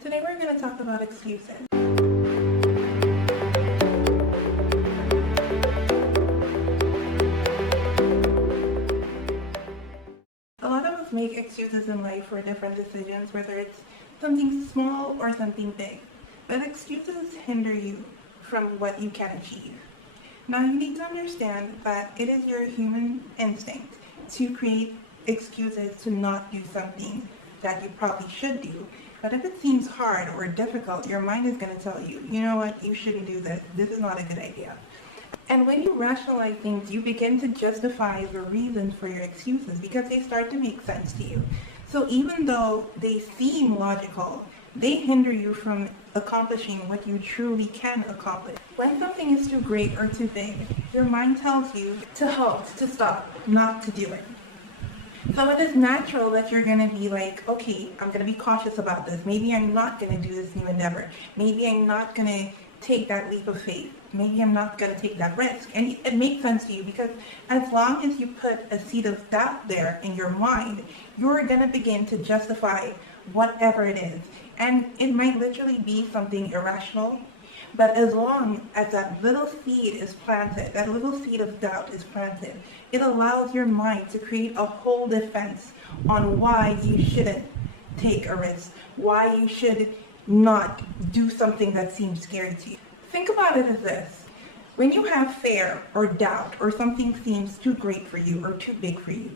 Today we're going to talk about excuses. A lot of us make excuses in life for different decisions, whether it's something small or something big. But excuses hinder you from what you can achieve. Now you need to understand that it is your human instinct to create excuses to not do something that you probably should do. But if it seems hard or difficult, your mind is going to tell you, you know what, you shouldn't do this. This is not a good idea. And when you rationalize things, you begin to justify the reasons for your excuses because they start to make sense to you. So even though they seem logical, they hinder you from accomplishing what you truly can accomplish. When something is too great or too big, your mind tells you to halt, to stop, not to do it. So it is natural that you're going to be like, okay, I'm going to be cautious about this. Maybe I'm not going to do this new endeavor. Maybe I'm not going to take that leap of faith. Maybe I'm not going to take that risk. And it makes sense to you because as long as you put a seed of doubt there in your mind, you're going to begin to justify whatever it is. And it might literally be something irrational. But as long as that little seed is planted, that little seed of doubt is planted, it allows your mind to create a whole defense on why you shouldn't take a risk, why you should not do something that seems scary to you. Think about it as this. When you have fear or doubt or something seems too great for you or too big for you,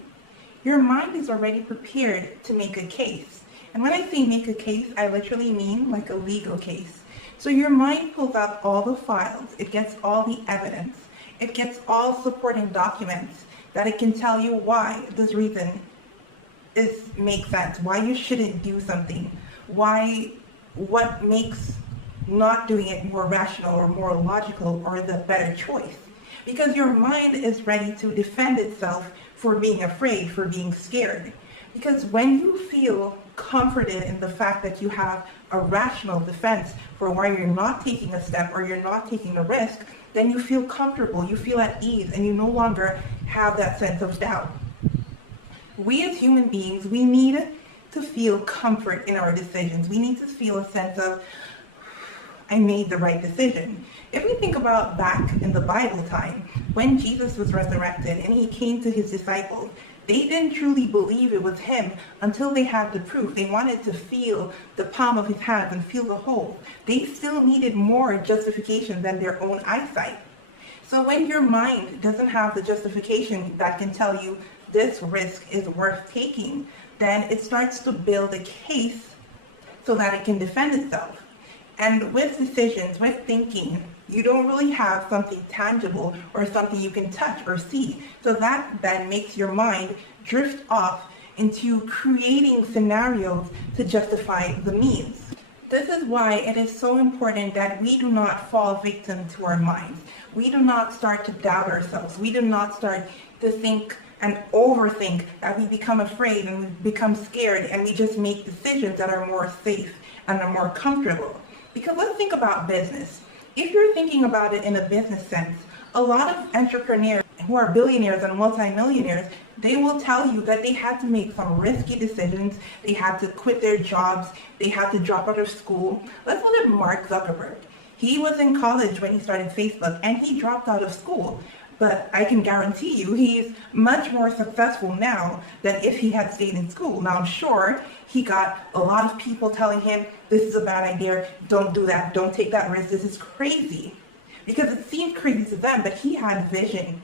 your mind is already prepared to make a case. And when I say make a case, I literally mean like a legal case. So your mind pulls out all the files, it gets all the evidence, it gets all supporting documents that it can tell you why this reason makes sense, why you shouldn't do something, what makes not doing it more rational or more logical or the better choice. Because your mind is ready to defend itself for being afraid, for being scared. Because when you feel comforted in the fact that you have a rational defense for why you're not taking a step or you're not taking a risk, then you feel comfortable, you feel at ease, and you no longer have that sense of doubt. We as human beings, we need to feel comfort in our decisions. We need to feel a sense of, I made the right decision. If we think about back in the Bible time, when Jesus was resurrected and he came to his disciples, they didn't truly believe it was him until they had the proof. They wanted to feel the palm of his hands and feel the hole. They still needed more justification than their own eyesight. So when your mind doesn't have the justification that can tell you this risk is worth taking, then it starts to build a case so that it can defend itself. And with decisions, with thinking, you don't really have something tangible or something you can touch or see. So that then makes your mind drift off into creating scenarios to justify the means. This is why it is so important that we do not fall victim to our minds. We do not start to doubt ourselves. We do not start to think and overthink that we become afraid and we become scared and we just make decisions that are more safe and are more comfortable. Because let's think about business. If you're thinking about it in a business sense, a lot of entrepreneurs who are billionaires and multimillionaires, they will tell you that they had to make some risky decisions. They had to quit their jobs. They had to drop out of school. Let's look at Mark Zuckerberg. He was in college when he started Facebook and he dropped out of school. But I can guarantee you he's much more successful now than if he had stayed in school. Now I'm sure he got a lot of people telling him, this is a bad idea, don't do that, don't take that risk, this is crazy. Because it seemed crazy to them, but he had vision.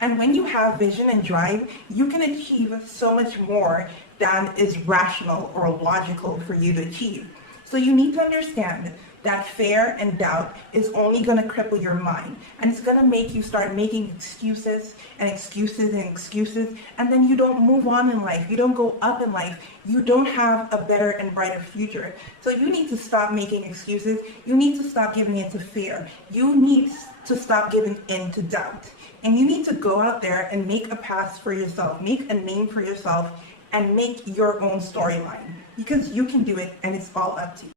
And when you have vision and drive, you can achieve so much more than is rational or logical for you to achieve. So you need to understand that fear and doubt is only going to cripple your mind. And it's going to make you start making excuses and excuses and excuses. And then you don't move on in life. You don't go up in life. You don't have a better and brighter future. So you need to stop making excuses. You need to stop giving in to fear. You need to stop giving in to doubt. And you need to go out there and make a path for yourself. Make a name for yourself and make your own storyline. Because you can do it and it's all up to you.